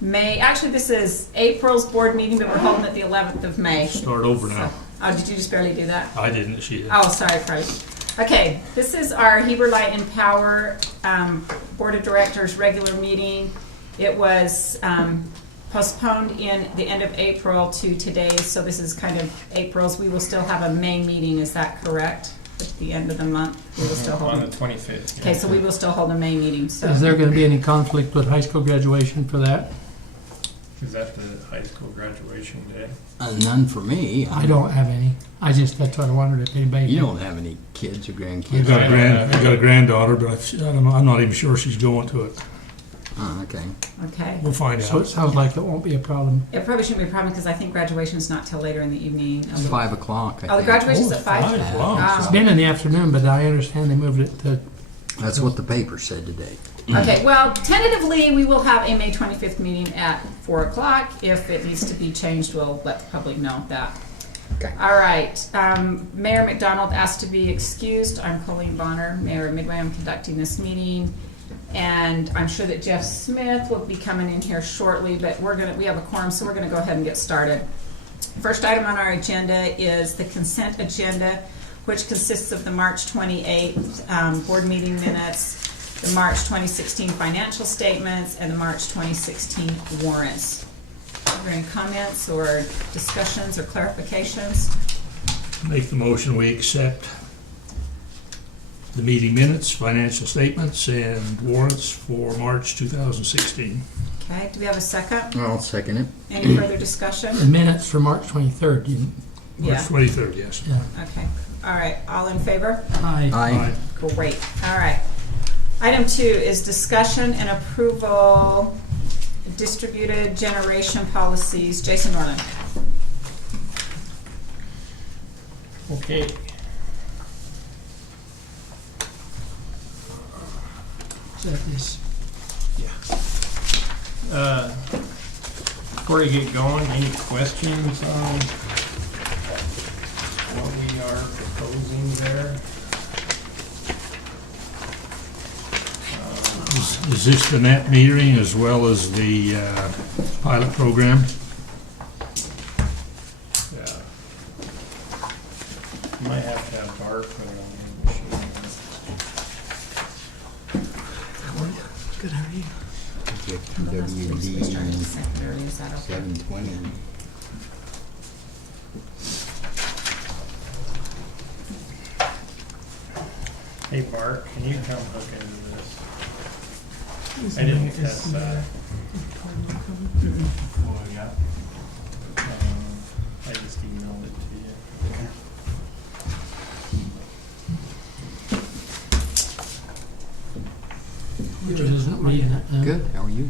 May, actually this is April's board meeting, but we're holding it the 11th of May. Start over now. Oh, did you just barely do that? I didn't, she did. Oh, sorry, Freddie. Okay, this is our Heber Light and Power Board of Directors regular meeting. It was postponed in the end of April to today, so this is kind of April's. We will still have a May meeting, is that correct? At the end of the month, we will still hold. On the 25th. Okay, so we will still hold a May meeting, so. Is there going to be any conflict with high school graduation for that? Is that the high school graduation day? None for me. I don't have any. That's what I wondered if anybody. You don't have any kids or grandkids? I've got a granddaughter, but I don't know, I'm not even sure she's going to it. Oh, okay. Okay. We'll find So it out. sounds like it won't be a problem. It probably shouldn't be a problem because I think graduation's not till later in the evening. It's 5 o'clock, I think. Oh, the graduation's at 5? 5 o'clock. Ah. It's been in the afternoon, but I understand they moved it to. That's what the paper said today. Okay, well, tentatively, we will have a May 25th meeting at 4 o'clock. If it needs to be changed, we'll let the public know that. Okay. All right, Mayor McDonald asked to be excused. I'm Colleen Bonner, Mayor of Midway. I'm conducting this meeting. And I'm sure that Jeff Smith will be coming in here shortly, but we have a quorum, so we're gonna go ahead and get started. First item on our agenda is the consent agenda, which consists of the March 28th board meeting minutes, the March 2016 financial statements, and the March 2016 warrants. Are there any comments or discussions or clarifications? Make the motion, we accept the meeting minutes, financial statements, and warrants for March 2016. Okay, do we have a second? I'll second it. Any further discussion? The minutes for March 23rd. Yeah. March 23rd, yes. Yeah. Okay, all right, all in favor? Aye. Aye. Great, all right. Item 2 is discussion and approval distributed generation policies. Jason Norland. Okay. Is that this? Before we get going, any questions on what we are proposing there? Is this the net metering as well as the pilot program? Yeah. You might have to have Bart put it on your machine. Good, how are you? WD Secretary, is that okay? 720. Hey Bart, can you come look into this? I didn't test that. Oh, yeah. I just emailed it to you. Yours isn't reading it. huh? Good, how are you?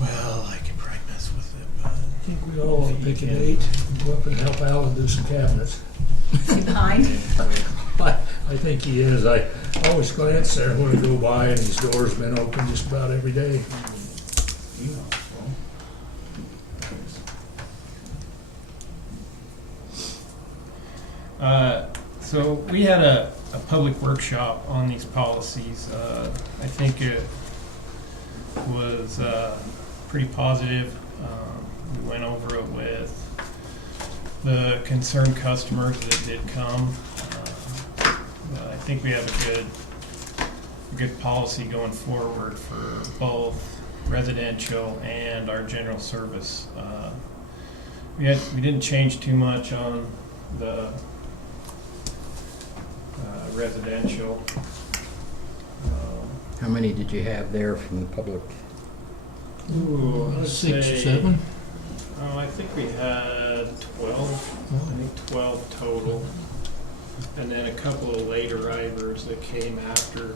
Well, I could probably mess with it, but. I think we all want to pick a date and go up and help Al and do some cabinets. Is he behind? I think he is. I always glance there when I go by and his door's been open just about every day. So we had a public workshop on these policies. I think it was pretty positive. We went over it with the concerned customers that did come. I think we have a good policy going forward for both residential and our general service. We didn't change too much on the residential. How many did you have there from the public? Ooh, let's 6 or say- 7? Oh, I think we had 12. I think 12 total. And then a couple of late arrivers that came after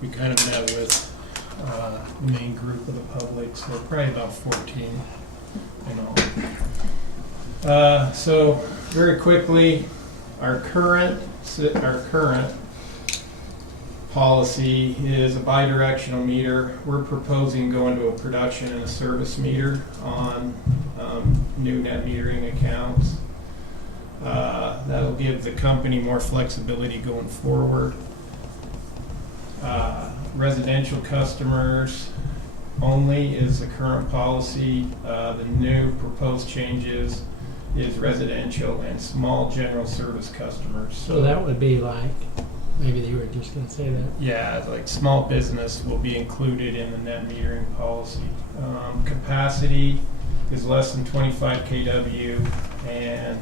we kind of met with the main group of the public, so probably about 14 in all. So very quickly, our current policy is a bidirectional meter. We're proposing going to a production and a service meter on new net metering accounts. That'll give the company more flexibility going forward. Residential customers, only is the current policy. The new proposed changes is residential and small general service customers. So that would be like, maybe you were just gonna say that. Yeah, like small business will be included in the net metering policy. Capacity is less than 25 kW, and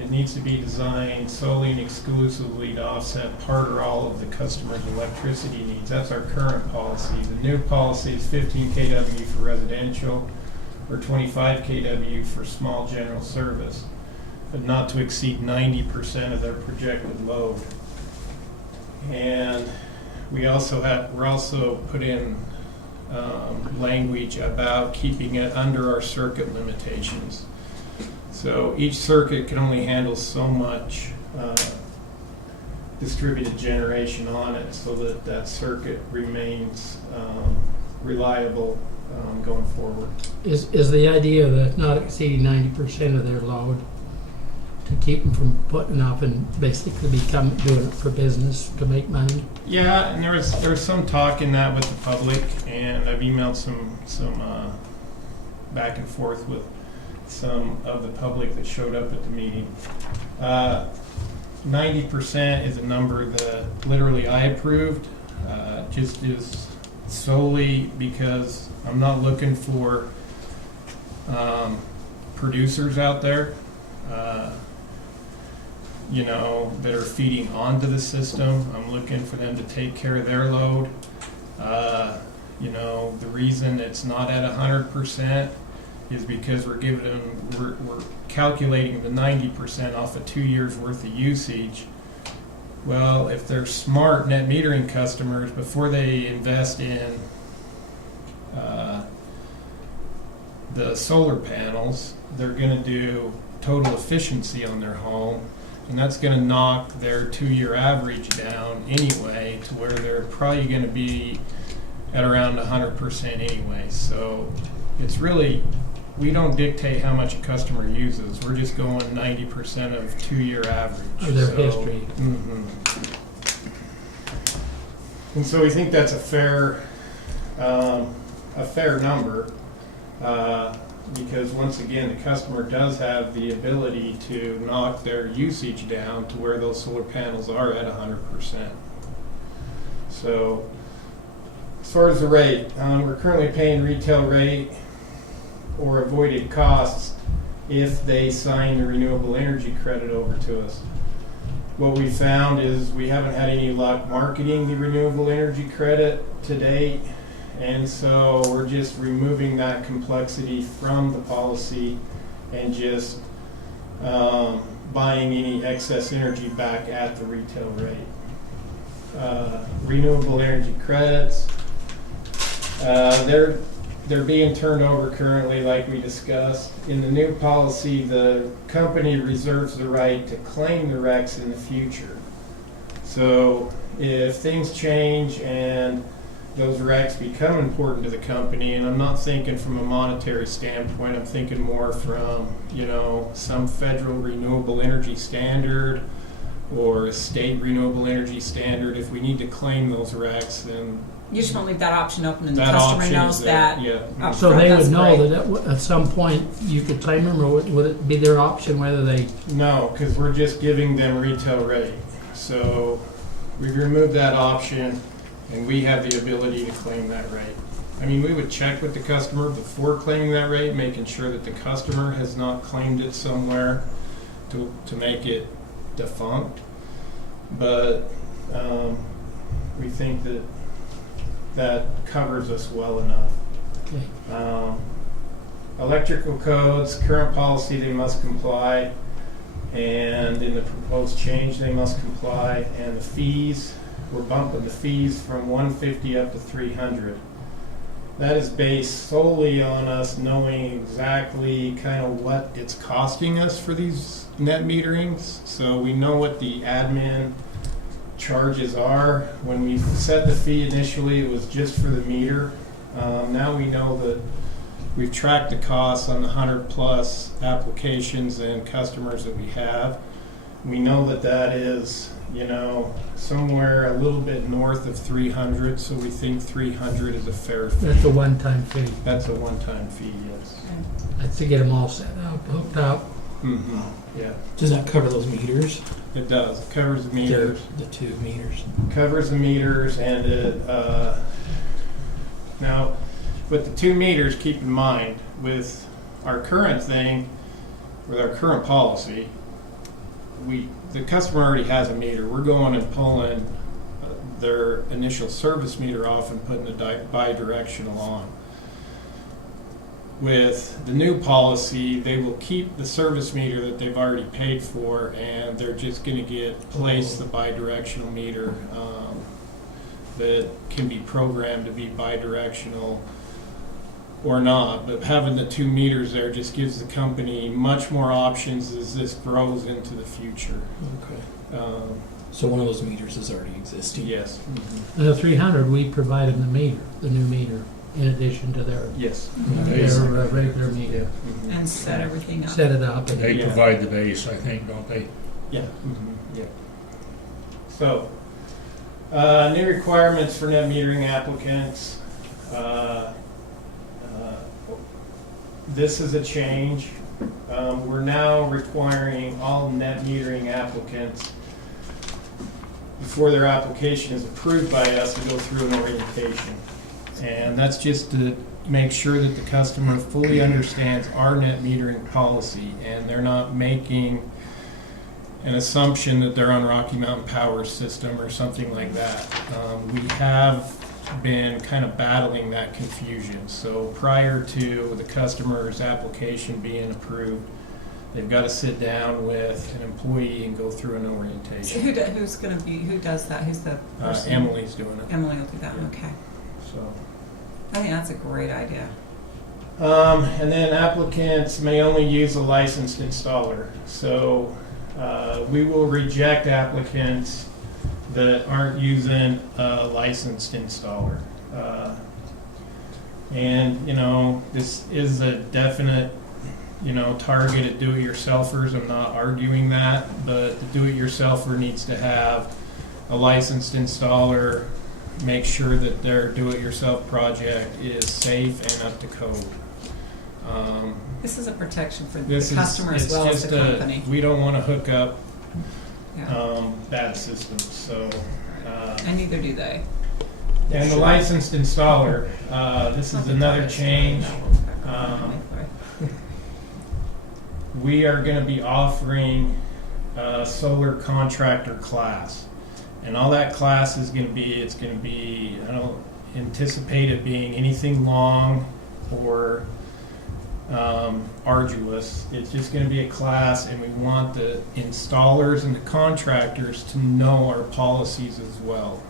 it needs to be designed solely and exclusively to offset part or all of the customer's electricity needs. That's our current policy. The new policy is 15 kW for residential or 25 kW for small general service, but not to exceed 90% of their projected load. And we're also put in language about keeping it under our circuit limitations. So each circuit can only handle so much distributed generation on it, so that that circuit remains reliable going forward. Is the idea that not exceeding 90% of their load to keep them from putting up and basically doing it for business to make money? Yeah, and there was some talk in that with the public, and I've emailed some back and forth with some of the public that showed up at the meeting. 90% is a number that literally I approved, just is solely because I'm not looking for producers out there, that are feeding onto the system. I'm looking for them to take care of their load. The reason it's not at 100% is because we're calculating the 90% off of 2 years worth of usage. Well, if they're smart net metering customers, before they invest in the solar panels, they're going to do total efficiency on their home, and that's going to knock their 2-year average down anyway to where they're probably going to be at around 100% anyway. So it's really, we don't dictate how much a customer uses. We're just going 90% of 2-year average. Of their history. Mhm. And so we think that's a fair number, because once again, the customer does have the ability to knock their usage down to where those solar panels are at 100%. So as far as the rate, we're currently paying retail rate or avoided costs if they sign the renewable energy credit over to us. What we found is we haven't had any luck marketing the renewable energy credit to date, and so we're just removing that complexity from the policy and just buying any excess energy back at the retail rate. Renewable energy credits, they're being turned over currently, like we discussed. In the new policy, the company reserves the right to claim the RECs in the future. So if things change and those RECs become important to the company, and I'm not thinking from a monetary standpoint, I'm thinking more from, some federal renewable energy standard or a state renewable energy standard. If we need to claim those RECs, then You just want to leave that option open, and the that customer option knows is there. that. Yeah. So upfront. they That's would know great. that at some point you could claim them, or would it be their option whether they? No, because we're just giving them retail rate. So we've removed that option, and we have the ability to claim that rate. I mean, we would check with the customer before claiming that rate, making sure that the customer has not claimed it somewhere to make it defunct. But we think that covers us well enough. Okay. Electrical codes, current policy, they must comply, and in the proposed change, they must comply. And the fees, we're bumping the fees from 150 up to 300. That is based solely on us knowing exactly kind of what it's costing us for these net meterings. So we know what the admin charges are. When we set the fee initially, it was just for the meter. Now we know that we've tracked the costs on the 100+ applications and customers that we have. We know that is somewhere a little bit north of 300, so we think 300 is a fair fee. That's a one-time fee. That's a one-time fee, yes. That's to get them all set up, hooked up. Mm-hmm. Yeah, Does that cover those meters? it does. It covers the meters. The 2 meters. Covers the meters, and it, now, with the 2 meters, keep in mind, with our current thing, with our current policy, the customer already has a meter. We're going and pulling their initial service meter off and putting the bi-directional on. With the new policy, they will keep the service meter that they've already paid for, and they're just going to place the bi-directional meter that can be programmed to be bi-directional or not. But having the 2 meters there just gives the company much more options as this grows into the future. Okay. So one of those meters is already existing? Yes. And the 300, we provide them the new meter, in addition to their Yes. regular meter. Mhm. And set everything up. Set it up. And They Yeah. provide the base, I think, don't they? Yeah. Yeah. So, new requirements for net metering applicants. This is a change. We're now requiring all net metering applicants, before their application is approved by us, to go through an orientation. And that's just to make sure that the customer fully understands our net metering policy, and they're not making an assumption that they're on Rocky Mountain Power System or something like that. We have been kind of battling that confusion. So prior to the customer's application being approved, they've got to sit down with an employee and go through an So orientation. who does that? Who's the person? Emily's doing it. Emily will do that, Yeah. okay. So. I think that's a great idea. And then applicants may only use a licensed installer. So we will reject applicants that aren't using a licensed installer. And, this is a definite, target at do-it-yourselfers. I'm not arguing that, but the do-it-yourselfer needs to have a licensed installer, make sure that their do-it-yourself project is safe and up to code. This is a protection for the This is, customer as it's well as just the company. we don't want to hook up Yeah. bad systems, so. And neither do they. And the licensed installer, this is another change. We are going to be offering a solar contractor class. And all that class is going to be, I don't anticipate it being anything long or arduous. It's just going to be a class, and we want the installers and the contractors to know our policies as well.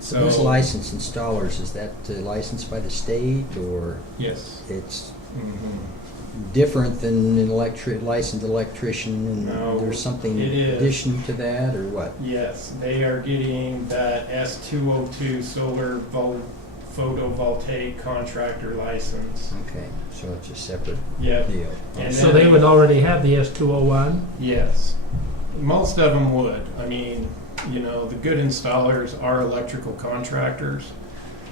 So those licensed installers, is that licensed by the state, or Yes. it's Mhm. different than an licensed electrician, and No, there's something it in is. addition to that, or what? Yes, they are getting that S202 solar photovoltaic contractor license. Okay, so it's a separate Yeah. deal. And So then they would already have the S201? Yes. Most of them would. I mean, the good installers are electrical contractors,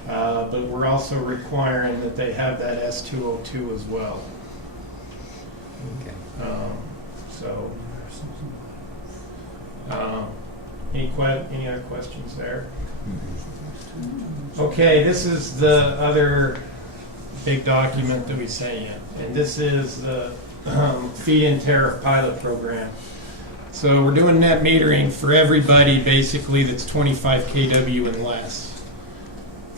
but we're also requiring that they have that S202 as well. Okay. So, any other questions there? Okay, this is the other big document that we sent you, and this is the feed-in tariff pilot program. So we're doing net metering for everybody basically that's 25 kW and less.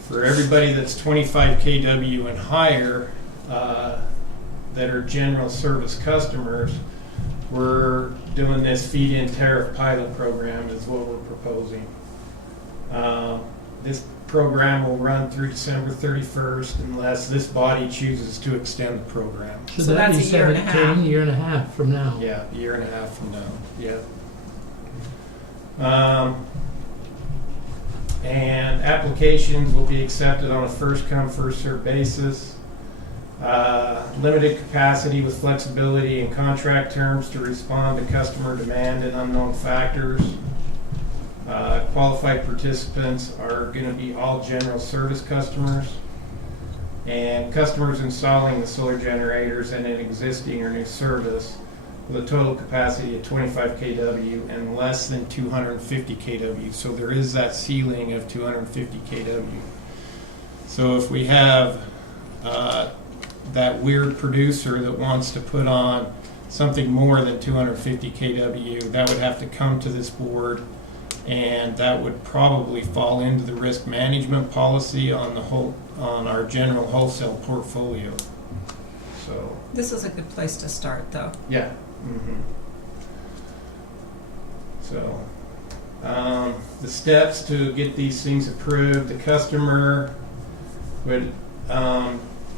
For everybody that's 25 kW and higher, that are general service customers, we're doing this feed-in tariff pilot program is what we're proposing. This program will run through December 31st unless this body chooses to extend the program. Should So that that's be a year and a half. 17, year and a half from now? Yeah, a year and a half from now. Yep. And applications will be accepted on a first-come, first-served basis. Limited capacity with flexibility in contract terms to respond to customer demand and unknown factors. Qualified participants are going to be all general service customers and customers installing the solar generators in an existing or new service with a total capacity of 25 kW and less than 250 kW. So there is that ceiling of 250 kW. So if we have that weird producer that wants to put on something more than 250 kW, that would have to come to this board, and that would probably fall into the risk management policy on our general wholesale portfolio. So This is a good place to start, though. yeah. So the steps to get these things approved: the customer would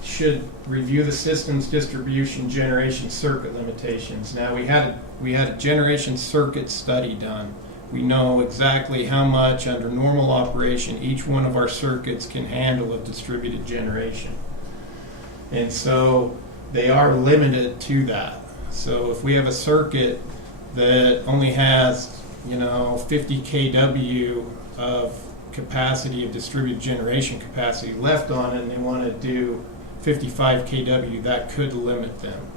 should review the system's distribution generation circuit limitations. Now we had a generation circuit study done. We know exactly how much under normal operation each one of our circuits can handle of distributed generation. And so they are limited to that. So if we have a circuit that only has, 50 kW of capacity, of distributed generation capacity left on it, and they want to do 55 kW, that could limit them.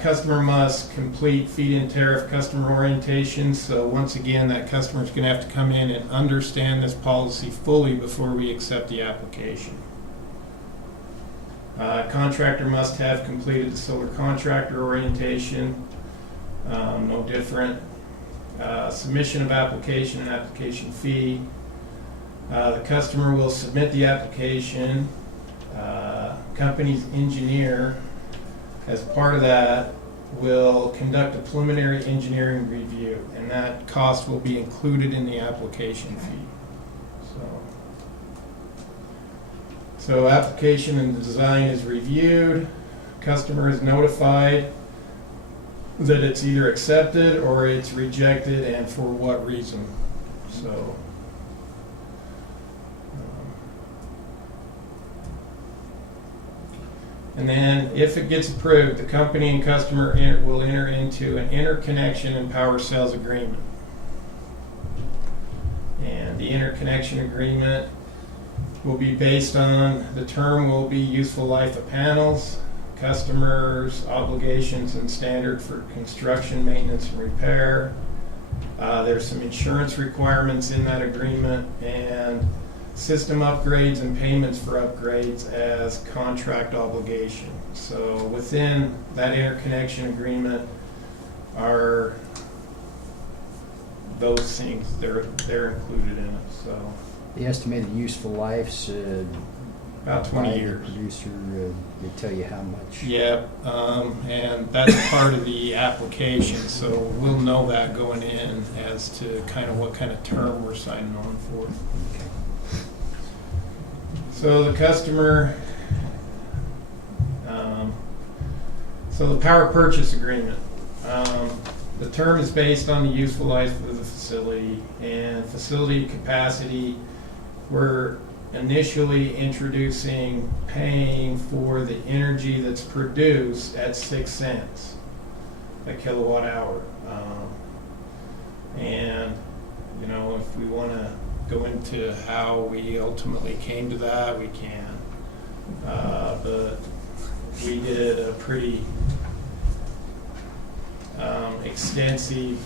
Customer must complete feed-in tariff customer orientation. So once again, that customer is going to have to come in and understand this policy fully before we accept the application. Contractor must have completed the solar contractor orientation. No different. Submission of application and application fee. The customer will submit the application. Company's engineer, as part of that, will conduct a preliminary engineering review, and that cost will be included in the application fee. So application and design is reviewed. Customer is notified that it's either accepted or it's rejected, and for what reason. So and then if it gets approved, the company and customer will enter into an interconnection and power sales agreement. And the interconnection agreement will be based on, the term will be useful life of panels, customers' obligations and standard for construction, maintenance, and repair. There's some insurance requirements in that agreement, and system upgrades and payments for upgrades as contract obligation. So within that interconnection agreement are those things. They're included in it. So The estimated useful life's about 20 years. Producer, they tell you how much. Yeah, and that's part of the application, so we'll know that going in as to kind of what kind of term we're signing on for. Okay. So the customer, so the power purchase agreement. The term is based on the useful life of the facility and facility capacity. We're initially introducing paying for the energy that's produced at 6 cents a kilowatt hour. And, if we want to go into how we ultimately came to that, we can. But we did a pretty extensive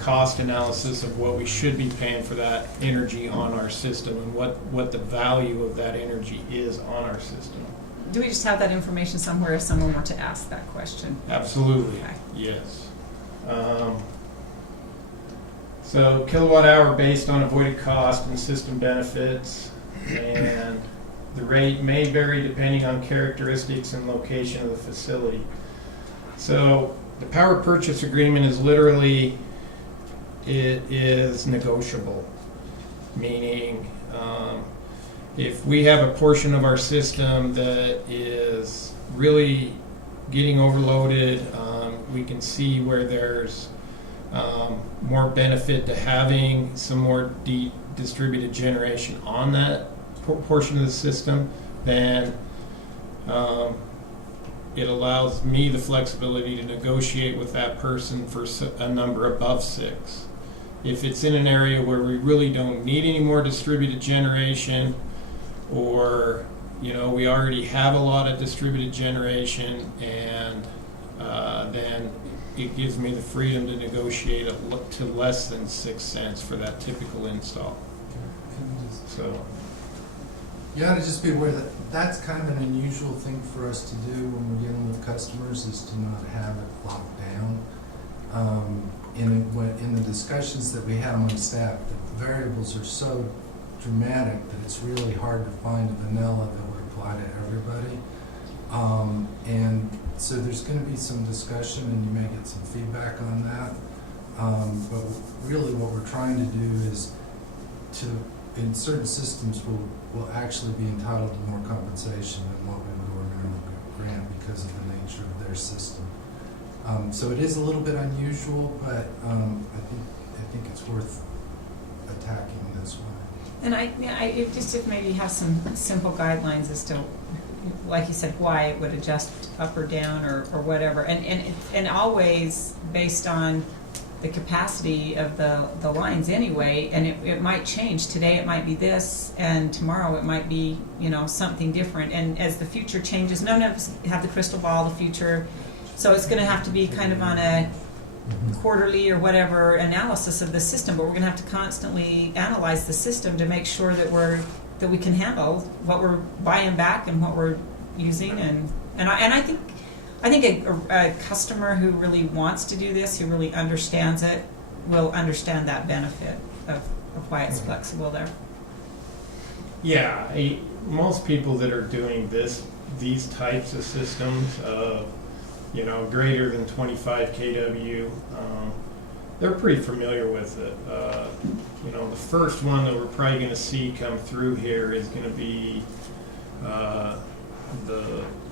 cost analysis of what we should be paying for that energy on our system and what the value of that energy is on our system. Do we just have that information somewhere if someone were to ask that question? Absolutely, Okay. yes. So kilowatt hour based on avoided cost and system benefits, and the rate may vary depending on characteristics and location of the facility. So the power purchase agreement is literally, it is negotiable, meaning if we have a portion of our system that is really getting overloaded, we can see where there's more benefit to having some more distributed generation on that portion of the system, then it allows me the flexibility to negotiate with that person for a number above 6. if it's in an area where we really don't need any more distributed generation, or we already have a lot of distributed generation, and then it gives me the freedom to negotiate to less than 6 cents for that typical install. So, You ought to just be aware that that's kind of an unusual thing for us to do when we're dealing with customers, is to not have it locked down. In the discussions that we had among staff, the variables are so dramatic that it's really hard to find a vanilla that would apply to everybody. And so there's going to be some discussion, and you may get some feedback on that. But really what we're trying to do is in certain systems, will actually be entitled to more compensation than what we would ordinarily grant because of the nature of their system. So it is a little bit unusual, but I think it's worth attacking this way. And it just if maybe have some simple guidelines as to, like you said, why it would adjust up or down or whatever, and always based on the capacity of the lines anyway, and it might change. Today it might be this, and tomorrow it might be something different. And as the future changes, none of us have the crystal ball of the future, so it's going to have to be kind of on a quarterly or whatever analysis of the system. But we're going to have to constantly analyze the system to make sure that we can handle what we're buying back and what we're using, and I think a customer who really wants to do this, who really understands it, will understand that benefit of why it's flexible there. yeah, most people that are doing these types of systems, greater than 25 kW, they're pretty familiar with it. The first one that we're probably going to see come through here is going to be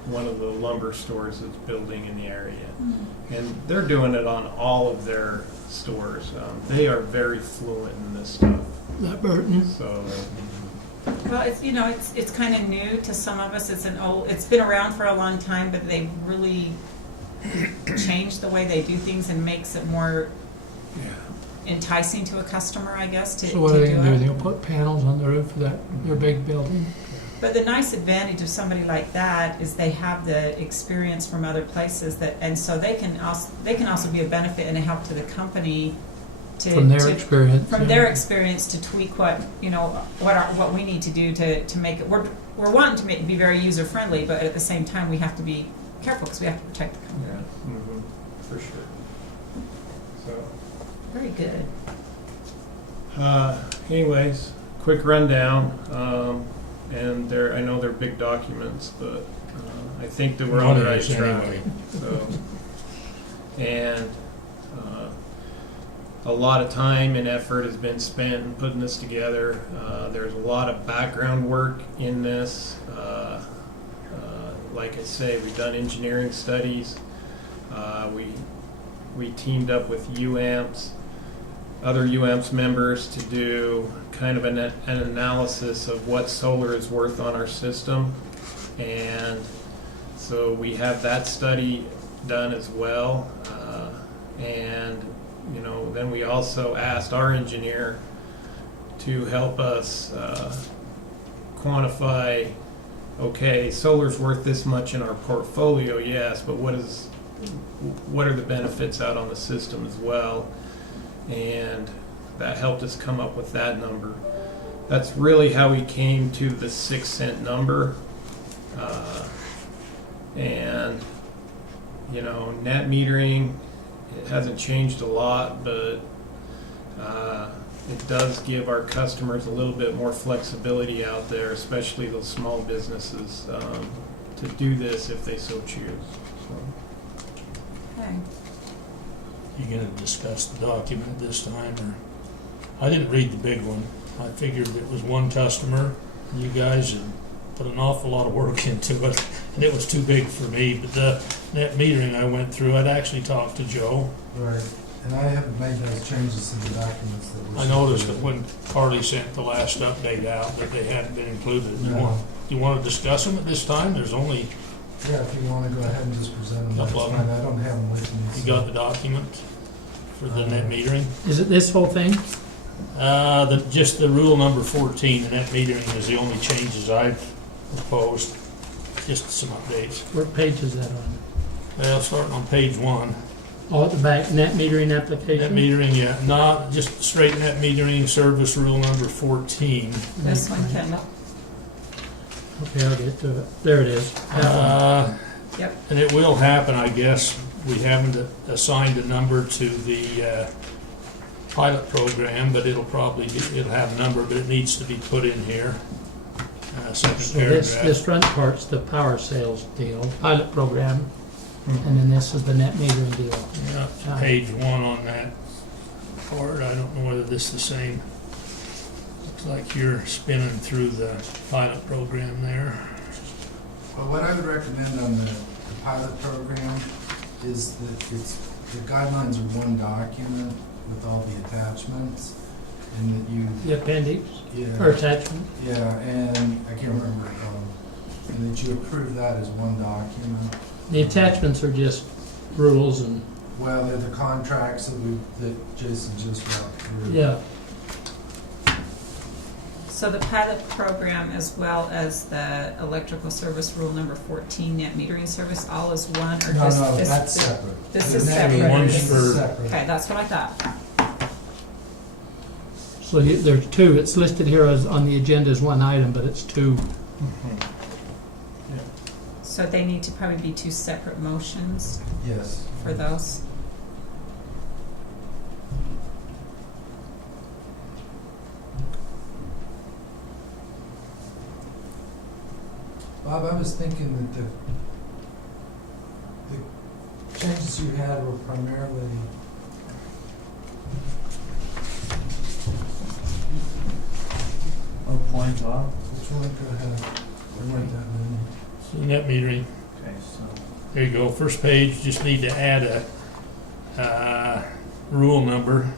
one of the lumber stores that's building in the area. Mm-hmm. And they're doing it on all of their stores. They are very fluent in this stuff. Not Burton. So, Well, it's kind of new to some of us. It's been around for a long time, but they've really changed the way they do things and makes it more enticing to a customer, I guess. So what are they going to do? They'll put panels on the roof of their big building? But the nice advantage of somebody like that is they have the experience from other places and so they can also be a benefit and a help to the company from their experience to tweak what we need to do to make it. We're wanting to be very user friendly, but at the same time we have to be careful because we have to protect the company. yeah, mm-hmm, for sure. So, Very good. anyways, quick rundown. And I know they're big documents, but I think that we're on the right track. Anyway. So, and a lot of time and effort has been spent in putting this together. There's a lot of background work in this. Like I say, we've done engineering studies. We teamed up with other UAMPS members to do kind of an analysis of what solar is worth on our system, and so we have that study done as well, and then we also asked our engineer to help us quantify, okay, solar's worth this much in our portfolio, yes, but what are the benefits out on the system as well? And that helped us come up with that number. That's really how we came to the 6 cent number. And net metering, it hasn't changed a lot, but it does give our customers a little bit more flexibility out there, especially those small businesses, to do this if they so choose. Okay. You going to discuss the document this time, or? I didn't read the big one. I figured it was one customer. You guys had put an awful lot of work into it, and it was too big for me. But the net metering I went through, I'd actually talked to Joe. Right. And I haven't made those changes in the documents that were. I noticed that when Carly sent the last update out that they hadn't been included. No. You want to discuss them at this time? There's only, Yeah, if you want to go ahead and just present them, that's No fine. problem. I don't have them with me. you so- got the document? for the net metering. Is it this whole thing? Just the rule number 14, the net metering is the only changes I've proposed, just some updates. What page is that on? Well, starting on page 1, Oh, at the back, net metering net application? metering, yeah, not just straight net metering, service rule number 14. This one, Kendall. Okay, I'll get to it. There it is. That one. Yep. And it will happen, I guess. We haven't assigned a number to the pilot program, but it'll have a number, but it needs to be put in here. Second So paragraph. this front part's the power sales deal, pilot program, and then this is the net metering deal. Yeah, page 1 on that part. I don't know whether this is the same. Looks like you're spinning through the pilot program there. Well, what I would recommend on the pilot program is that the guidelines are one document with all the attachments, and that you, The appendix or yeah, attachment? yeah, and I can't remember, and that you approve that as one document. The attachments are just rules and, Well, they're the contracts that Jason just walked through. yeah. So the pilot program, as well as the electrical service rule number 14, net metering service, all is one, or No, just no, this? that's separate. This The is net separate. metering One's is for- separate. Okay, that's what I thought. So there's two. It's listed here as on the agenda as one item, but it's two. So they need to probably be two separate motions Yes. for those. Bob, I was thinking that the changes you had were primarily. Oh, point, Bob? Which one? Go ahead. There weren't that many. So net metering. Okay, so, There you go. First page, just need to add a rule number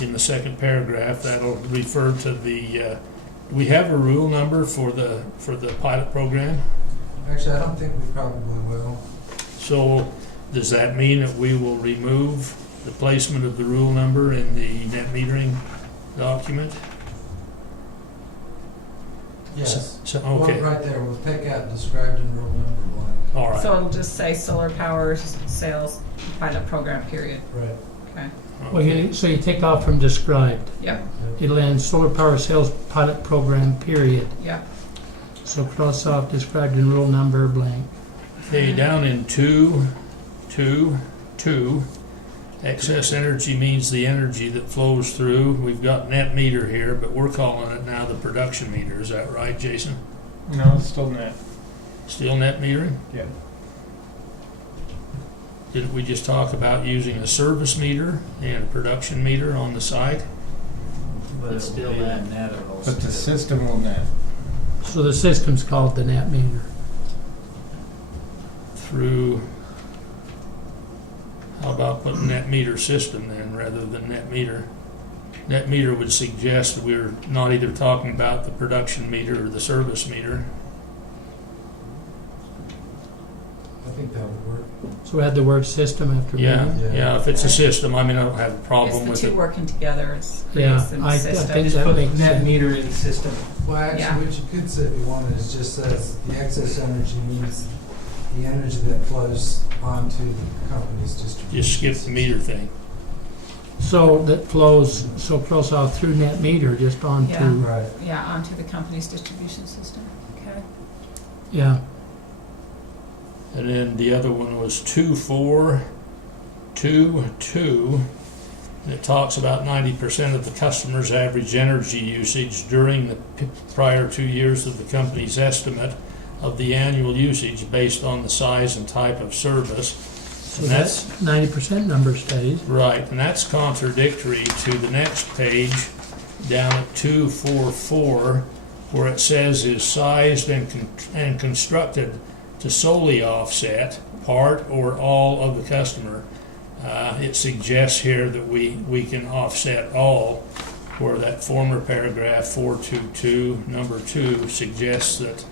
in the second paragraph. That'll refer to the, do we have a rule number for the pilot program? Actually, I don't think we probably will. So does that mean that we will remove the placement of the rule number in the net metering document? Yes. So, Well, okay, right there, we'll take out described in rule number blank. all right. So it'll just say solar power sales pilot program, period. Right. Okay. Okay. So you take off from described. Yep, It'll end solar power sales pilot program, period. yep. So cross off described in rule number blank. Okay, down in 2, excess energy means the energy that flows through. We've got net meter here, but we're calling it now the production meter. Is that right, Jason? No, it's still net. Still net metering? Yeah. Didn't we just talk about using a service meter and a production meter on the side? but It's it still will be that. the net of those But the two. system will net. So the system's called the net meter. Through, how about putting net meter system then, rather than net meter? Net meter would suggest that we're not either talking about the production meter or the service meter. I think that would work. So add the word system after Yeah, meter. yeah, if it's a system, I mean, I don't have a It's problem the with two it. working together. It's Yeah, creates the I system. think that makes Net sense. meter in the system. Well, Yeah. actually, what you could say if you wanted is just says the excess energy means the energy that flows onto the company's distribution. Just skip the meter thing. So that flows, so cross off through net meter just onto, Yeah. Right. Yeah, onto the company's distribution system. Okay. yeah. And then the other one was 2.4.2.2. And it talks about 90% of the customer's average energy usage during the prior 2 years of the company's estimate of the annual usage based on the size and type of service. So And that's 90% number stays. right, and that's contradictory to the next page down at 2.4.4, where it says is sized and constructed to solely offset part or all of the customer. It suggests here that we can offset all, where that former paragraph 4.2.2, number 2, suggests that,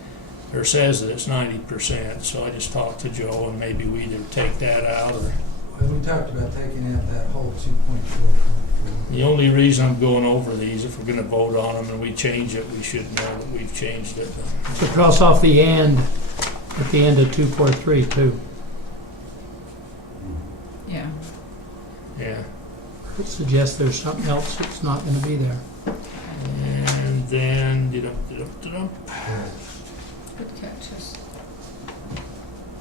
or says that it's 90%. So I just talked to Joe, and maybe we either take that out or, And we talked about taking out that whole 2.4. The only reason I'm going over these, if we're gonna vote on them and we change it, we should know that we've changed it. So cross off the and at the end of 243 too. Yeah. Yeah. It suggests there's something else that's not gonna be there. And then, Good catches.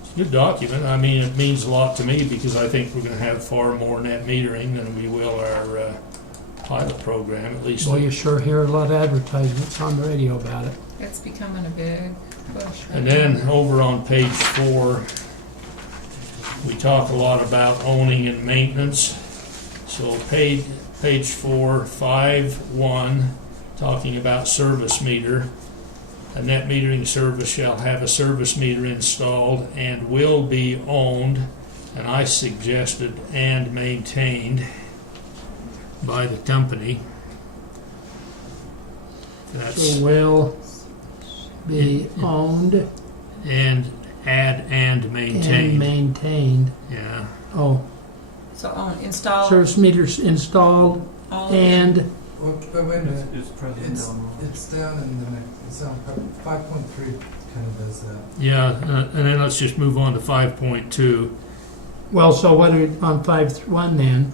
it's a good document. I mean, it means a lot to me because I think we're gonna have far more net metering than we will our pilot program, at least. Boy, you sure hear a lot of advertisements on the radio about it. It's becoming a big push. And then over on page 4, we talk a lot about owning and maintenance. So page 4, 5.1, talking about service meter. A net metering service shall have a service meter installed and will be owned, and I suggested and maintained by the company. That's, So will be owned and add and and maintained. maintained. Yeah. Oh, So install, service meters installed all and, Well, but wait a minute, It's present it's, down low. it's down in the next, it's on 5.3 kind of does that. Yeah, and then let's just move on to 5.2. well, so what are, on 5.1 then?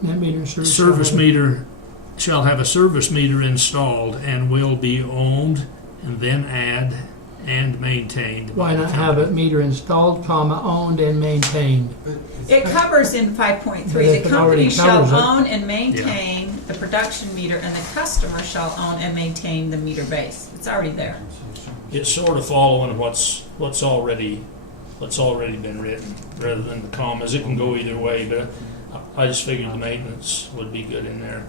Net meter service. Service meter shall have a service meter installed and will be owned, and then add and maintained. Why by the not have company. a meter installed, comma, owned and maintained? But it's it not- covers in 5.3, But the if it already company shall covers it- own and maintain the production meter, and the customer shall own and maintain the meter base. It's already there. It's sort of following what's already been written, rather than the commas. It can go either way, but I just figured the maintenance would be good in there.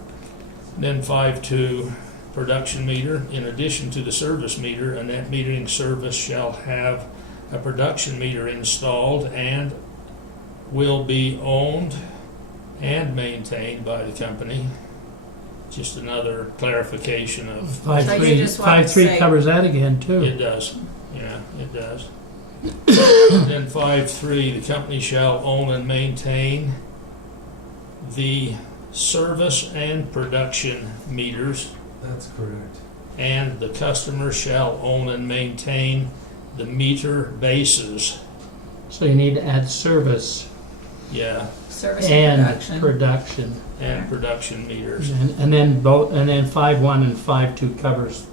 Then 5.2, production meter. In addition to the service meter, a net metering service shall have a production meter installed and will be owned and maintained by the company. Just another clarification of, 5.3, just wanted to 5.3 say- covers that again too. it does, yeah, it does. Then 5.3, the company shall own and maintain the service and production meters, That's correct. and the customer shall own and maintain the meter bases. So you need to add service Yeah, Service and and production. production. and production meters. And then both, and then 5.1 and 5.2 covers,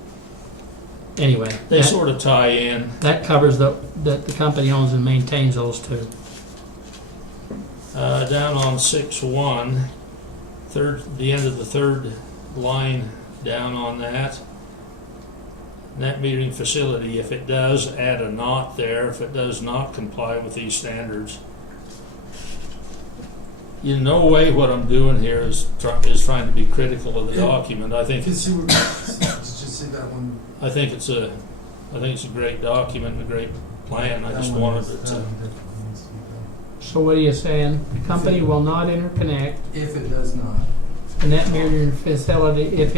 anyway. They that- sort of tie in. That covers that the company owns and maintains those two. Down on 6.1, the end of the third line down on that. Net metering facility, if it does, add a not there. If it does not comply with these standards. In no way what I'm doing here is trying to be critical of the Yeah. document. I think Did you see that one? it's a great document and a great plan. I That just one wanted is- it that to. one definitely needs to be done. So what are you saying? The company will not interconnect If it does not. a net metering facility if